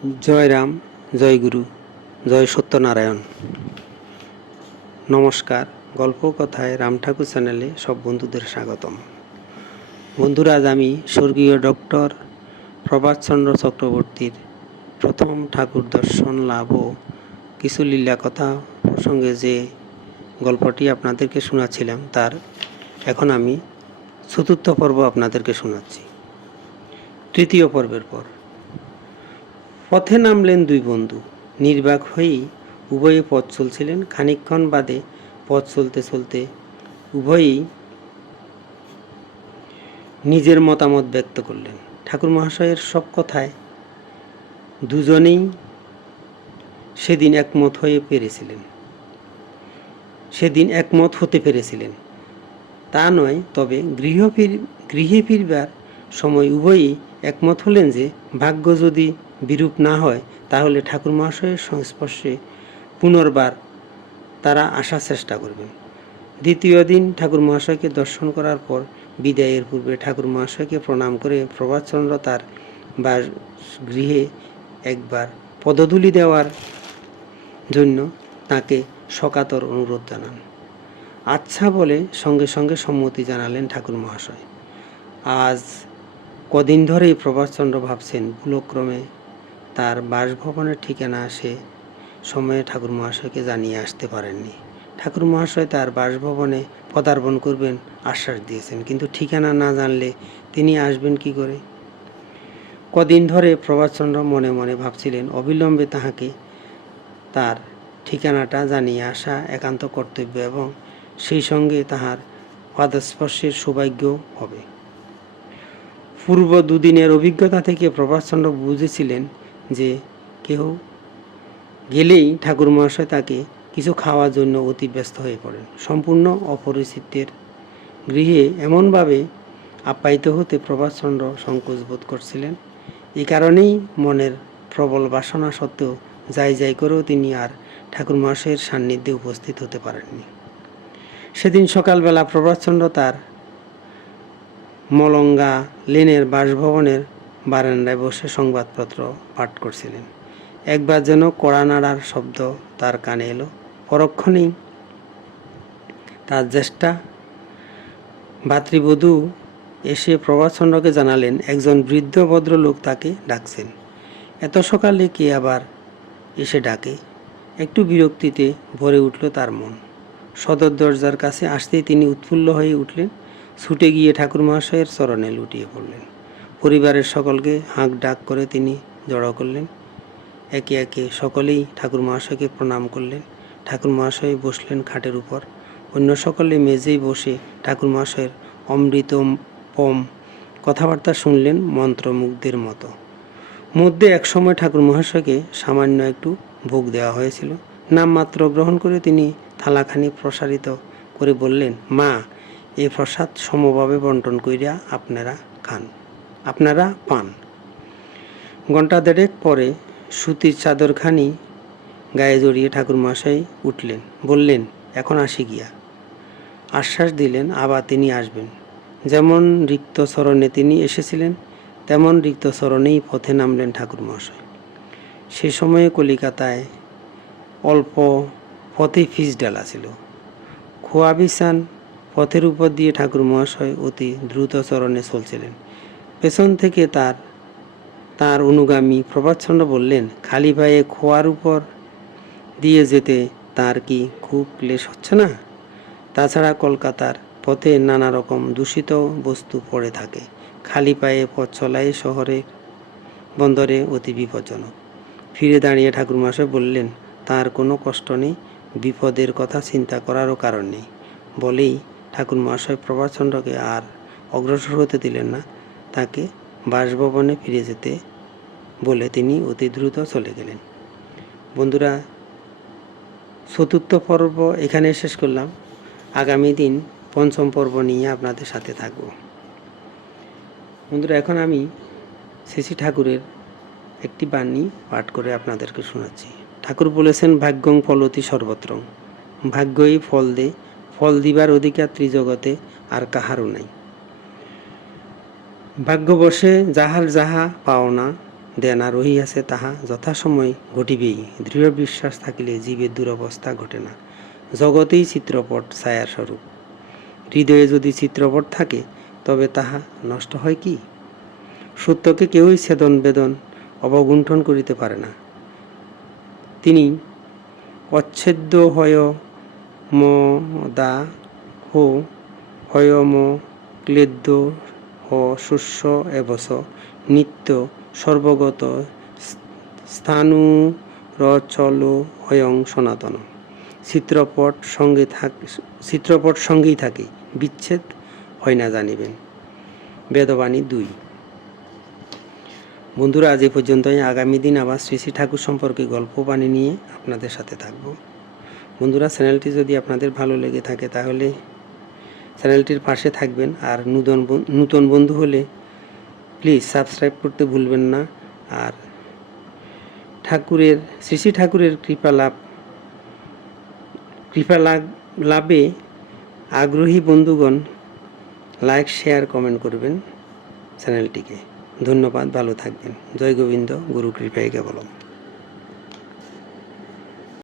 জয় রাম, জয় গুরু, জয় সত্যনারায়ণ। নমস্কার। গল্প কথায় রাম ঠাকুর চ্যানেলে সব বন্ধুদের স্বাগতম। বন্ধুরা, আজ আমি স্বর্গীয় ডক্টর প্রভাতচন্দ্র চক্রবর্তীর প্রথম ঠাকুর দর্শন লাভ ও কিছু লীলা কথা প্রসঙ্গে যে গল্পটি আপনাদেরকে শোনাচ্ছিলাম, তার এখন আমি চতুর্থ পর্ব আপনাদেরকে শোনাচ্ছি। তৃতীয় পর্বের পর পথে নামলেন দুই বন্ধু। নির্বাক হয়েই উভয়ে পথ চলছিলেন। খানিকক্ষণ বাদে পথ চলতে চলতে উভয়েই নিজের মতামত ব্যক্ত করলেন। ঠাকুর মহাশয়ের সব কথায় দুজনেই সেদিন একমত হতে পেরেছিলেন তা নয়, তবে গৃহে ফিরবার সময় উভয়েই একমত হলেন যে ভাগ্য যদি বিরূপ না হয়, তাহলে ঠাকুর মহাশয়ের সংস্পর্শে পুনর্বার তারা আসার চেষ্টা করবেন। দ্বিতীয় দিন ঠাকুর মহাশয়কে দর্শন করার পর বিদায়ের পূর্বে ঠাকুর মহাশয়কে প্রণাম করে প্রভাতচন্দ্র তার বাসগৃহে একবার পদধূলি দেওয়ার জন্য তাকে সকাতর অনুরোধ জানান। আচ্ছা বলে সঙ্গে সঙ্গে সম্মতি জানালেন ঠাকুর মহাশয়। আজ কদিন ধরেই প্রভাতচন্দ্র ভাবছেন, ভুলক্রমে তার বাসভবনের ঠিকানা সে সময়ে ঠাকুর মহাশয়কে জানিয়ে আসতে পারেননি। ঠাকুর মহাশয় তার বাসভবনে পদার্পণ করবেন আশ্বাস দিয়েছেন, কিন্তু ঠিকানা না জানলে তিনি আসবেন কি করে? কদিন ধরে প্রভাতচন্দ্র মনে মনে ভাবছিলেন, অবিলম্বে তাহাকে তার ঠিকানাটা জানিয়ে আসা একান্ত কর্তব্য এবং সেই সঙ্গে তাহার পাদস্পর্শের সৌভাগ্য হবে। পূর্ব দুদিনের অভিজ্ঞতা থেকে প্রভাতচন্দ্র বুঝেছিলেন যে কেউ গেলেই ঠাকুর মহাশয় তাকে কিছু খাওয়ার জন্য অতি ব্যস্ত হয়ে পড়েন। সম্পূর্ণ অপরিচিতের গৃহে এমনভাবে আপ্যায়িত হতে প্রভাতচন্দ্র সংকোচ বোধ করছিলেন। এই কারণেই মনের প্রবল বাসনা সত্ত্বেও যাই করেও তিনি আর ঠাকুর মহাশয়ের সান্নিধ্যে উপস্থিত হতে পারেননি। সেদিন সকালবেলা প্রভাতচন্দ্র তার মলঙ্গা লেনের বাসভবনের বারান্দায় বসে সংবাদপত্র পাঠ করছিলেন। একবার যেন কড়া নাড়ার শব্দ তার কানে এলো। পরক্ষণেই তার জ্যেষ্ঠা ভাতৃবধূ এসে প্রভাতচন্দ্রকে জানালেন, একজন বৃদ্ধ ভদ্রলোক তাকে ডাকছেন। এত সকালে কে আবার এসে ডাকে? একটু বিরক্তিতে ভরে উঠল তার মন। সদর দরজার কাছে আসতেই তিনি উৎফুল্ল হয়ে উঠলেন। ছুটে গিয়ে ঠাকুর মহাশয়ের চরণে লুটিয়ে পড়লেন। পরিবারের সকলকে হাঁক ডাক করে তিনি জড়ো করলেন। একে একে সকলেই ঠাকুর মহাশয়কে প্রণাম করলেন। ঠাকুর মহাশয় বসলেন খাটের উপর। অন্য সকলে মেঝেই বসে ঠাকুর মহাশয়ের অমৃতপম কথাবার্তা শুনলেন মন্ত্রমুগ্ধের মতো। মধ্যে একসময় ঠাকুর মহাশয়কে সামান্য একটু ভোগ দেওয়া হয়েছিল। নামমাত্র গ্রহণ করে তিনি থালাখানি প্রসারিত করে বললেন, মা, এই প্রসাদ সমভাবে বন্টন করিয়া আপনারা পান। ঘণ্টা দেড়েক পরে সুতির চাদরখানি গায়ে জড়িয়ে ঠাকুর মহাশয় উঠলেন, বললেন, এখন আসি গিয়া। আশ্বাস দিলেন আবার তিনি আসবেন। যেমন রিক্ত চরণে তিনি এসেছিলেন, তেমন রিক্ত চরণেই পথে নামলেন ঠাকুর মহাশয়। সে সময়ে কলিকাতায় অল্প পথে ফিস ডালা ছিল। খোয়া বিছান পথের উপর দিয়ে ঠাকুর মহাশয় অতি দ্রুত চরণে চলছিলেন। পেছন থেকে তার অনুগামী প্রভাতচন্দ্র বললেন, খালি পায়ে খোয়ার উপর দিয়ে যেতে তার কি খুব ক্লেশ হচ্ছে না? তাছাড়া কলকাতার পথে নানা রকম দূষিত বস্তু পড়ে থাকে। খালি পায়ে পথ চলাই শহরে বন্দরে অতি বিপজ্জনক। ফিরে দাঁড়িয়ে ঠাকুর মহাশয় বললেন, তার কোনো কষ্ট নেই, বিপদের কথা চিন্তা করারও কারণ নেই। বলেই ঠাকুর মহাশয় প্রভাতচন্দ্রকে আর অগ্রসর হতে দিলেন না। তাকে বাসভবনে ফিরে যেতে বলে তিনি অতি দ্রুত চলে গেলেন। বন্ধুরা, চতুর্থ পর্ব এখানে শেষ করলাম। আগামী দিন পঞ্চম পর্ব নিয়ে আপনাদের সাথে থাকব। বন্ধুরা, এখন আমি শ্রী ঠাকুরের একটি বাণী পাঠ করে আপনাদেরকে শোনাচ্ছি। ঠাকুর বলেছেন, ভাগ্যং ফলতি সর্বত্র, ভাগ্যই ফল দে, ফল দিবার অধিকার ত্রিজগতে আর কাহারও নাই। ভাগ্যবশে যাহার যাহা পাওনা, দেনা রহিয়াছে তাহা যথাসময় ঘটিবেই। দৃঢ় বিশ্বাস থাকিলে জীবের দুরবস্থা ঘটে না। জগতেই চিত্রপট ছায়ার স্বরূপ। হৃদয়ে যদি চিত্রপট থাকে তবে তাহা নষ্ট হয় কি? সত্যকে কেউই ছেদন বেদন অবগুণ্ঠন করিতে পারে না। তিনি অচ্ছেদ্য হয় মদা হো হয়ম ক্লেদ্য হ শস্য এবস নিত্য সর্বগত স্থাণুরচল হয়ং সনাতন। চিত্রপট সঙ্গেই থাকে, বিচ্ছেদ হয় না জানিবেন। বেদবাণী 2। বন্ধুরা, আজ এ পর্যন্তই। আগামী দিন আবার শ্রী শ্রী ঠাকুর সম্পর্কে গল্প বাণী নিয়ে আপনাদের সাথে থাকব। বন্ধুরা, চ্যানেলটি যদি আপনাদের ভালো লেগে থাকে তাহলে চ্যানেলটির পাশে থাকবেন। আর নূতন বন্ধু হলে প্লিজ সাবস্ক্রাইব করতে ভুলবেন না। আর শ্রী শ্রী ঠাকুরের কৃপা লাভে আগ্রহী বন্ধুগণ লাইক, শেয়ার, কমেন্ট করবেন চ্যানেলটিকে। ধন্যবাদ, ভালো থাকবেন। জয় গোবিন্দ, গুরু কৃপায় কেবলম।